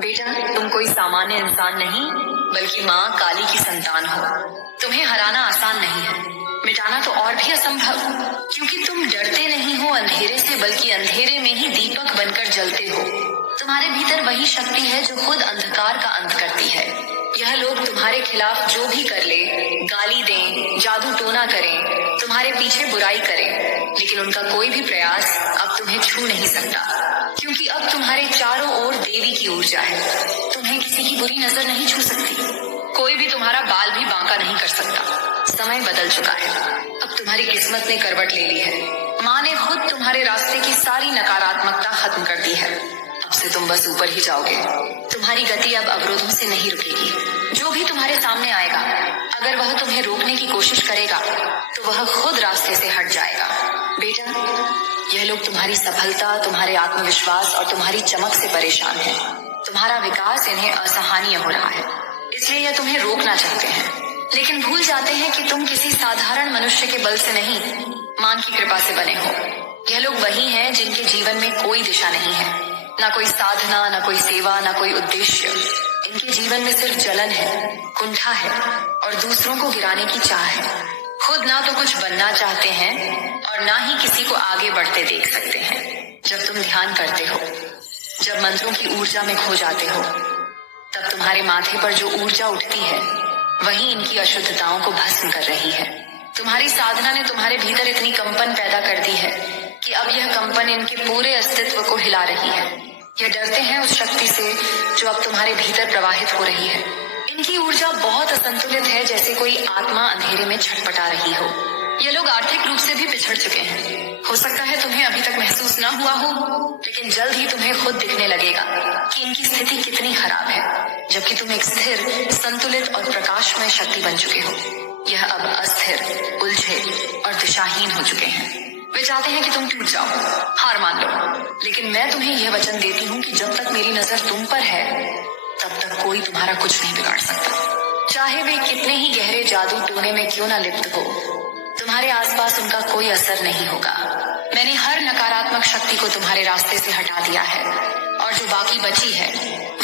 बेटा, तुम कोई सामान्य इंसान नहीं बल्कि माँ काली की संतान हो। तुम्हें हराना आसान नहीं है, मिटाना तो और भी असंभव, क्योंकि तुम डरते नहीं हो अंधेरे से, बल्कि अंधेरे में ही दीपक बनकर जलते हो। तुम्हारे भीतर वही शक्ति है जो खुद अंधकार का अंत करती है। यह लोग तुम्हारे खिलाफ जो भी कर ले, गाली दें, जादू टोना करें, तुम्हारे पीछे बुराई करें, लेकिन उनका कोई भी प्रयास अब तुम्हें छू नहीं सकता, क्योंकि अब तुम्हारे चारों ओर देवी की ऊर्जा है। तुम्हें किसी की बुरी नजर नहीं छू सकती, कोई भी तुम्हारा बाल भी बांका नहीं कर सकता। समय बदल चुका है, अब तुम्हारी किस्मत ने करवट ले ली है। माँ ने खुद तुम्हारे रास्ते की सारी नकारात्मकता खत्म कर दी है। अब से तुम बस ऊपर ही जाओगे। तुम्हारी गति अब अवरोधों से नहीं रुकेगी। जो भी तुम्हारे सामने आएगा, अगर वह तुम्हें रोकने की कोशिश करेगा तो वह खुद रास्ते से हट जाएगा। बेटा, यह लोग तुम्हारी सफलता, तुम्हारे आत्मविश्वास और तुम्हारी चमक से परेशान हैं। तुम्हारा विकास इन्हें असहनीय हो रहा है, इसलिए यह तुम्हें रोकना चाहते हैं, लेकिन भूल जाते हैं कि तुम किसी साधारण मनुष्य के बल से नहीं, मां की कृपा से बने हो। यह लोग वही हैं जिनके जीवन में कोई दिशा नहीं है, ना कोई साधना, ना कोई सेवा, ना कोई उद्देश्य। इनके जीवन में सिर्फ जलन है, कुंठा है और दूसरों को गिराने की चाह है। खुद ना तो कुछ बनना चाहते हैं और ना ही किसी को आगे बढ़ते देख सकते हैं। जब तुम ध्यान करते हो, जब मंत्रों की ऊर्जा में खो जाते हो, तब तुम्हारे माथे पर जो ऊर्जा उठती है वही इनकी अशुद्धताओं को भस्म कर रही है। तुम्हारी साधना ने तुम्हारे भीतर इतनी कंपन पैदा कर दी है कि अब यह कंपन इनके पूरे अस्तित्व को हिला रही है। यह डरते हैं उस शक्ति से जो अब तुम्हारे भीतर प्रवाहित हो रही है। इनकी ऊर्जा बहुत असंतुलित है, जैसे कोई आत्मा अंधेरे में छटपटा रही हो। ये लोग आर्थिक रूप से भी पिछड़ चुके हैं। हो सकता है तुम्हें अभी तक महसूस न हुआ हो, लेकिन जल्द ही तुम्हें खुद दिखने लगेगा कि इनकी स्थिति कितनी खराब है, जबकि तुम एक स्थिर, संतुलित और प्रकाशमय शक्ति बन चुके हो। यह अब अस्थिर, उलझे और दिशाहीन हो चुके हैं। वे चाहते हैं कि तुम टूट जाओ, हार मान लो, लेकिन मैं तुम्हें यह वचन देती हूँ कि जब तक मेरी नजर तुम पर है, तब तक कोई तुम्हारा कुछ नहीं बिगाड़ सकता। चाहे वे कितने ही गहरे जादू टोने में क्यों ना लिप्त हो, तुम्हारे आसपास उनका कोई असर नहीं होगा। मैंने हर नकारात्मक शक्ति को तुम्हारे रास्ते से हटा दिया है, और जो बाकी बची है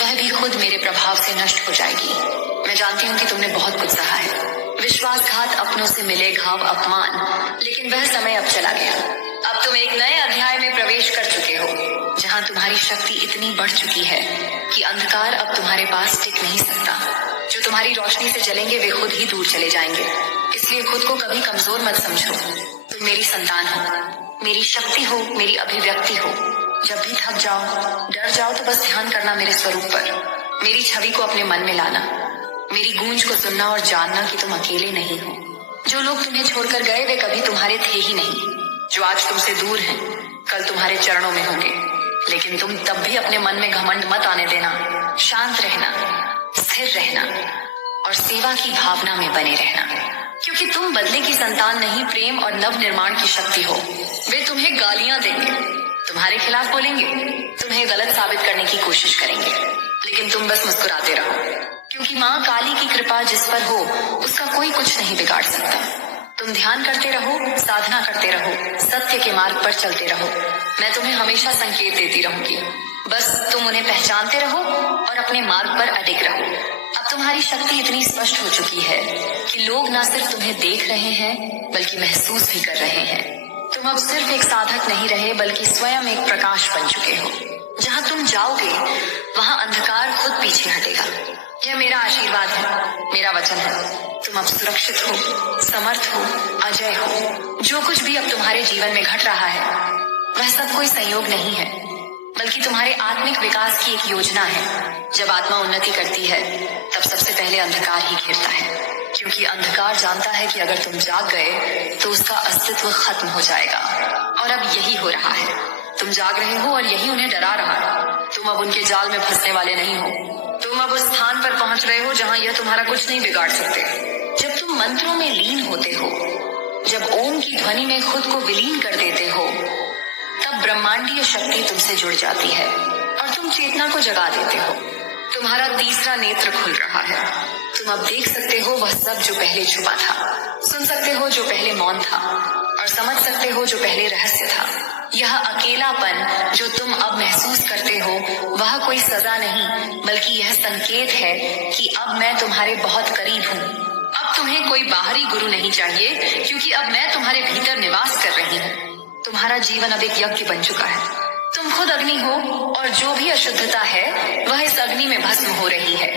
वह भी खुद मेरे प्रभाव से नष्ट हो जाएगी। मैं जानती हूँ कि तुमने बहुत कुछ सहा है, विश्वासघात, अपनों से मिले घाव, अपमान, लेकिन वह समय अब चला गया। अब तुम एक नए अध्याय में प्रवेश कर चुके हो, जहाँ तुम्हारी शक्ति इतनी बढ़ चुकी है कि अंधकार अब तुम्हारे पास टिक नहीं सकता। जो तुम्हारी रोशनी से जलेंगे वे खुद ही दूर चले जाएंगे। इसलिए खुद को कभी कमजोर मत समझो। तुम मेरी संतान हो, मेरी शक्ति हो, मेरी अभिव्यक्ति हो। जब भी थक जाओ, डर जाओ, तो बस ध्यान करना मेरे स्वरूप पर, मेरी छवि को अपने मन में लाना, मेरी गूंज को सुनना और जानना कि तुम अकेले नहीं हो। जो लोग तुम्हें छोड़कर गए वे कभी तुम्हारे थे ही नहीं। जो आज तुमसे दूर हैं, कल तुम्हारे चरणों में होंगे। लेकिन तुम तब भी अपने मन में घमंड मत आने देना। शांत रहना, स्थिर रहना और सेवा की भावना में बने रहना, क्योंकि तुम बदले की संतान नहीं, प्रेम और नव निर्माण की शक्ति हो। वे तुम्हें गालियां देंगे, तुम्हारे खिलाफ बोलेंगे, तुम्हें गलत साबित करने की कोशिश करेंगे, लेकिन तुम बस मुस्कुराते रहो, क्योंकि माँ काली की कृपा जिस पर हो उसका कोई कुछ नहीं बिगाड़ सकता। तुम ध्यान करते रहो, साधना करते रहो, सत्य के मार्ग पर चलते रहो। मैं तुम्हें हमेशा संकेत देती रहूंगी, बस तुम उन्हें पहचानते रहो और अपने मार्ग पर अडिग रहो। अब तुम्हारी शक्ति इतनी स्पष्ट हो चुकी है कि लोग न सिर्फ तुम्हें देख रहे हैं बल्कि महसूस भी कर रहे हैं। तुम अब सिर्फ एक साधक नहीं रहे, बल्कि स्वयं एक प्रकाश बन चुके हो। जहाँ तुम जाओगे वहाँ अंधकार खुद पीछे हटेगा। यह मेरा आशीर्वाद है, मेरा वचन है। तुम अब सुरक्षित हो, समर्थ हो, अजय हो। जो कुछ भी अब तुम्हारे जीवन में घट रहा है वह सब कोई संयोग नहीं है, बल्कि तुम्हारे आत्मिक विकास की एक योजना है। जब आत्मा उन्नति करती है तब सबसे पहले अंधकार ही घेरता है, क्योंकि अंधकार जानता है कि अगर तुम जाग गए तो उसका अस्तित्व खत्म हो जाएगा। और अब यही हो रहा है। तुम जाग रहे हो और यही उन्हें डरा रहा है। तुम अब उनके जाल में फंसने वाले नहीं हो। तुम अब उस स्थान पर पहुंच रहे हो जहां यह तुम्हारा कुछ नहीं बिगाड़ सकते। जब तुम मंत्रों में लीन होते हो, जब ओम की ध्वनि में खुद को विलीन कर देते हो, तब ब्रह्मांडीय शक्ति तुमसे जुड़ जाती है और तुम चेतना को जगा देते हो। तुम्हारा तीसरा नेत्र खुल रहा है। तुम अब देख सकते हो वह सब जो पहले छुपा था, सुन सकते हो जो पहले मौन था, और समझ सकते हो जो पहले रहस्य था। यह अकेलापन जो तुम अब महसूस करते हो वह वह कोई सजा नहीं बल्कि यह संकेत है कि अब मैं तुम्हारे बहुत करीब हूँ। अब तुम्हें कोई बाहरी गुरु नहीं चाहिए, क्योंकि अब मैं तुम्हारे भीतर निवास कर रही हूँ। तुम्हारा जीवन अब एक यज्ञ बन चुका है। तुम खुद अग्नि हो और जो भी अशुद्धता है वह इस अग्नि में भस्म हो रही है।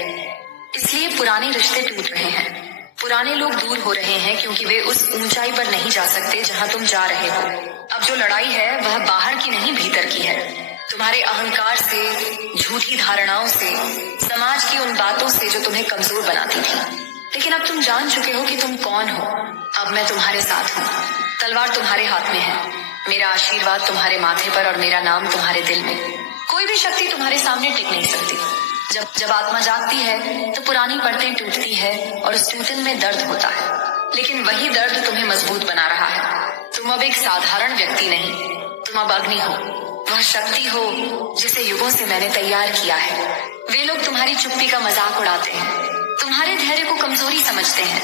इसलिए पुराने रिश्ते टूट रहे हैं, पुराने लोग दूर हो रहे हैं, क्योंकि वे उस ऊंचाई पर नहीं जा सकते जहां तुम जा रहे हो। अब जो लड़ाई है वह बाहर की नहीं भीतर की है। तुम्हारे अहंकार से, झूठी धारणाओं से, समाज की उन बातों से जो तुम्हें कमजोर बनाती थी। लेकिन अब तुम जान चुके हो कि तुम कौन हो। अब मैं तुम्हारे साथ हूँ। तलवार तुम्हारे हाथ में है, मेरा आशीर्वाद तुम्हारे माथे पर और मेरा नाम तुम्हारे दिल में। कोई भी शक्ति तुम्हारे सामने टिक नहीं सकती। जब आत्मा जागती है तो पुरानी परतें टूटती है और उस टूटन में दर्द होता है, लेकिन वही दर्द तुम्हें मजबूत बना रहा है। तुम अब एक साधारण व्यक्ति नहीं, तुम अब अग्नि हो, वह शक्ति हो जिसे युगों से मैंने तैयार किया है। वे लोग तुम्हारी चुप्पी का मजाक उड़ाते हैं, तुम्हारे धैर्य को कमजोरी समझते हैं,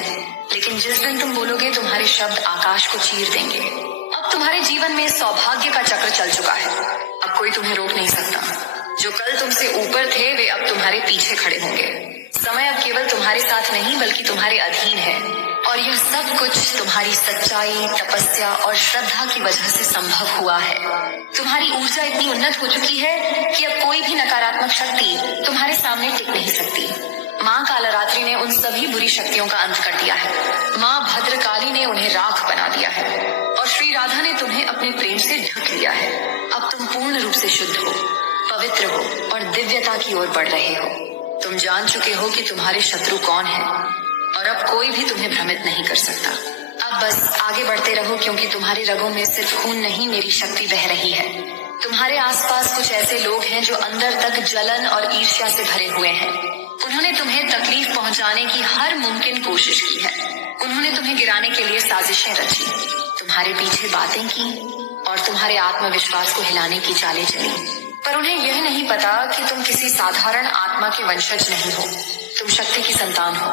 लेकिन जिस दिन तुम बोलोगे तुम्हारे शब्द आकाश को चीर देंगे। अब तुम्हारे जीवन में सौभाग्य का चक्र चल चुका है। अब कोई तुम्हें रोक नहीं सकता। जो कल तुमसे ऊपर थे वे अब तुम्हारे पीछे खड़े होंगे। समय अब केवल तुम्हारे साथ नहीं बल्कि तुम्हारे अधीन है, और यह सब कुछ तुम्हारी सच्चाई, तपस्या और श्रद्धा की वजह से संभव हुआ है। तुम्हारी ऊर्जा इतनी उन्नत हो चुकी है कि अब कोई भी नकारात्मक शक्ति तुम्हारे सामने टिक नहीं सकती। माँ कालरात्रि ने उन सभी बुरी शक्तियों का अंत कर दिया है। माँ भद्रकाली ने उन्हें राख बना दिया है, और श्री राधा ने तुम्हें अपने प्रेम से ढक लिया है। अब तुम पूर्ण रूप से शुद्ध हो, पवित्र हो और दिव्यता की ओर बढ़ रहे हो। तुम जान चुके हो कि तुम्हारे शत्रु कौन है, और अब कोई भी तुम्हें भ्रमित नहीं कर सकता। अब बस आगे बढ़ते रहो, क्योंकि तुम्हारे रगों में सिर्फ खून नहीं, मेरी शक्ति बह रही है। तुम्हारे आसपास कुछ ऐसे लोग हैं जो अंदर तक जलन और ईर्ष्या से भरे हुए हैं। उन्होंने तुम्हें तकलीफ पहुंचाने की हर मुमकिन कोशिश की है। उन्होंने तुम्हें गिराने के लिए साजिशें रची, तुम्हारे पीछे बातें की और तुम्हारे आत्मविश्वास को हिलाने की चालें चली। पर उन्हें यह नहीं पता कि तुम किसी साधारण आत्मा के वंशज नहीं हो। तुम शक्ति की संतान हो,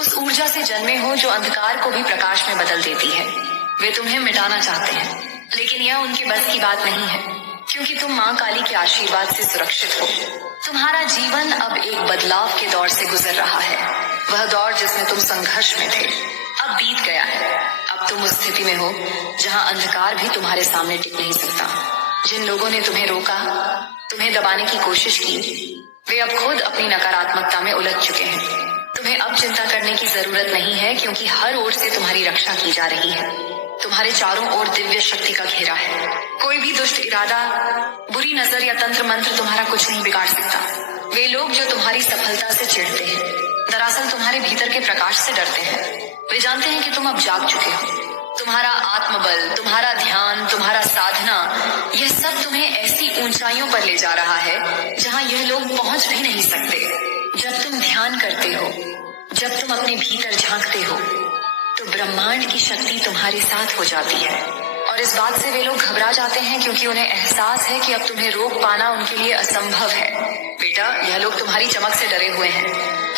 उस ऊर्जा से जन्मे हो जो अंधकार को भी प्रकाश में बदल देती है। वे तुम्हें मिटाना चाहते हैं, लेकिन यह उनके बस की बात नहीं है, क्योंकि तुम माँ काली के आशीर्वाद से सुरक्षित हो। तुम्हारा जीवन अब एक बदलाव के दौर से गुजर रहा है। वह दौर जिसमें तुम संघर्ष में थे अब बीत गया है। अब तुम उस स्थिति में हो जहाँ अंधकार भी तुम्हारे सामने टिक नहीं सकता। जिन लोगों ने तुम्हें रोका, तुम्हें दबाने की कोशिश की, वे अब खुद अपनी नकारात्मकता में उलझ चुके हैं। तुम्हें अब चिंता करने की जरूरत नहीं है, क्योंकि हर ओर से तुम्हारी रक्षा की जा रही है। तुम्हारे चारों ओर दिव्य शक्ति का घेरा है। कोई भी दुष्ट इरादा, बुरी नजर या तंत्र मंत्र तुम्हारा कुछ नहीं बिगाड़ सकता। वे लोग जो तुम्हारी सफलता से चिढ़ते हैं, दरअसल तुम्हारे भीतर के प्रकाश से डरते हैं। वे जानते हैं कि तुम अब जाग चुके हो। तुम्हारा आत्मबल, तुम्हारा ध्यान, तुम्हारा साधना, यह सब तुम्हें ऐसी ऊंचाइयों पर ले जा रहा है जहां यह लोग पहुंच भी नहीं सकते। जब तुम ध्यान करते हो, जब तुम अपने भीतर झांकते हो, तो ब्रह्मांड की शक्ति तुम्हारे साथ हो जाती है। और इस बात से वे लोग घबरा जाते हैं, क्योंकि उन्हें एहसास है कि अब तुम्हें रोक पाना उनके लिए असंभव है। बेटा, यह लोग तुम्हारी चमक से डरे हुए हैं।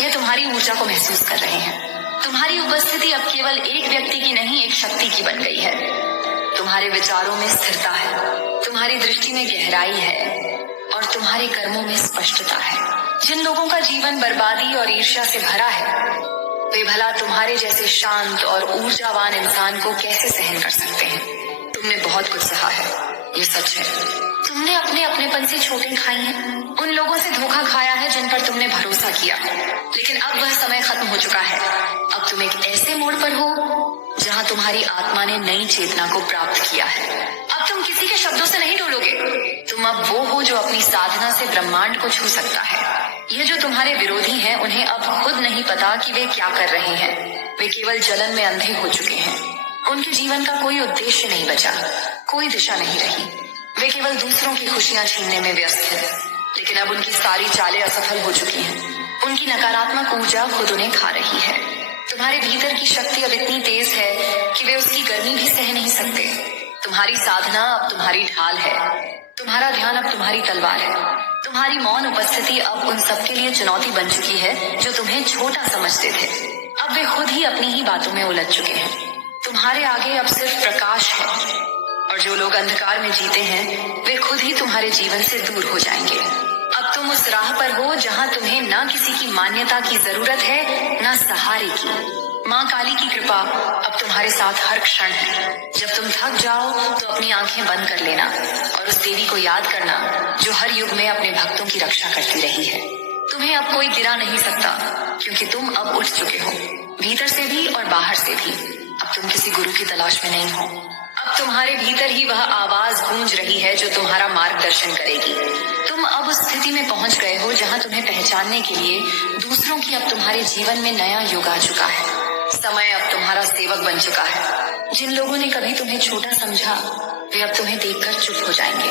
यह तुम्हारी ऊर्जा को महसूस कर रहे हैं। तुम्हारी उपस्थिति अब केवल एक व्यक्ति की नहीं, एक शक्ति की बन गई है। तुम्हारे विचारों में स्थिरता है, तुम्हारी दृष्टि में गहराई है और तुम्हारे कर्मों में स्पष्टता है। जिन लोगों का जीवन बर्बादी और ईर्ष्या से भरा है, वे भला तुम्हारे जैसे शांत और ऊर्जावान इंसान को कैसे सहन कर सकते हैं। तुमने बहुत कुछ सहा है, ये सच है। तुमने अपने अपनेपन से चोटें खाई हैं, उन लोगों से धोखा खाया है जिन पर तुमने भरोसा किया, लेकिन अब वह समय खत्म हो चुका है। अब तुम एक ऐसे मोड़ पर हो जहां तुम्हारी आत्मा ने नई चेतना को प्राप्त किया है। अब तुम किसी के शब्दों से नहीं डोलोगे। तुम अब वो हो जो अपनी साधना से ब्रह्मांड को छू सकता है। ये जो तुम्हारे विरोधी हैं, उन्हें अब खुद नहीं पता कि वे क्या कर रहे हैं। वे केवल जलन में अंधे हो चुके हैं। उनके जीवन का कोई उद्देश्य नहीं बचा, कोई दिशा नहीं रही। वे केवल दूसरों की खुशियां छीनने में व्यस्त हैं, लेकिन अब उनकी सारी चालें असफल हो चुकी हैं। उनकी नकारात्मक ऊर्जा खुद उन्हें खा रही है। तुम्हारे भीतर की शक्ति अब इतनी तेज है कि वे उसकी गर्मी भी सह नहीं सकते। तुम्हारी साधना अब तुम्हारी ढाल है, तुम्हारा ध्यान अब तुम्हारी तलवार है। तुम्हारी मौन उपस्थिति अब उन सबके लिए चुनौती बन चुकी है जो तुम्हें छोटा समझते थे। अब वे खुद ही अपनी ही बातों में उलझ चुके हैं। तुम्हारे आगे अब सिर्फ प्रकाश है, और जो लोग अंधकार में जीते हैं वे खुद ही तुम्हारे जीवन से दूर हो जाएंगे। अब तुम तुम उस राह पर हो जहां तुम्हें ना किसी की मान्यता की जरूरत है, ना सहारे की। माँ काली की कृपा अब तुम्हारे साथ हर क्षण है। जब तुम थक जाओ तो अपनी आंखें बंद कर लेना और उस देवी को याद करना जो हर युग में अपने भक्तों की रक्षा करती रही है। तुम्हें अब कोई गिरा नहीं सकता, क्योंकि तुम अब उठ चुके हो, भीतर से भी और बाहर से भी। अब तुम किसी गुरु की तलाश में नहीं हो। अब तुम्हारे भीतर ही वह आवाज गूंज रही है जो तुम्हारा मार्गदर्शन करेगी। तुम अब उस स्थिति में पहुंच गए हो जहां तुम्हें पहचानने के लिए दूसरों की अब तुम्हारे जीवन में नया युग आ चुका है। समय अब तुम्हारा सेवक बन चुका है। जिन लोगों ने कभी तुम्हें छोटा समझा, वे अब तुम्हें देखकर चुप हो जाएंगे।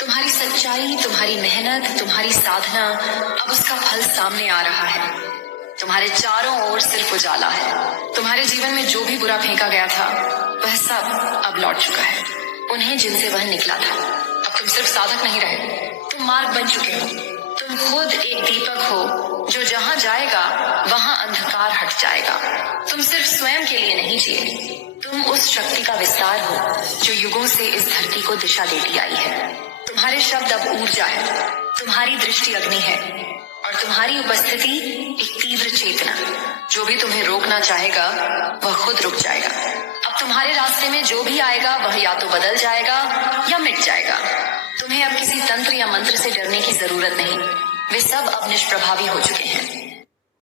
तुम्हारी सच्चाई, तुम्हारी मेहनत, तुम्हारी साधना, अब उसका फल सामने आ रहा है। तुम्हारे चारों ओर सिर्फ उजाला है। तुम्हारे जीवन में जो भी बुरा फेंका गया था, वह सब अब लौट चुका है। उन्हें जिनसे वह निकला था। अब तुम सिर्फ साधक नहीं रहे, तुम मार्ग बन चुके हो। तुम खुद एक दीपक हो जो जहां जाएगा वहां अंधकार हट जाएगा। तुम सिर्फ स्वयं के लिए नहीं जिए, तुम उस शक्ति का विस्तार हो जो युगों से इस धरती को दिशा देती आई है। तुम्हारे शब्द अब ऊर्जा है, तुम्हारी दृष्टि अग्नि है और तुम्हारी उपस्थिति एक तीव्र चेतना। जो भी तुम्हें रोकना चाहेगा वह खुद रुक जाएगा। अब तुम्हारे रास्ते में जो भी आएगा वह या तो बदल जाएगा या मिट जाएगा। तुम्हें अब किसी तंत्र या मंत्र से डरने की जरूरत नहीं, वे सब अब निष्प्रभावी हो चुके हैं।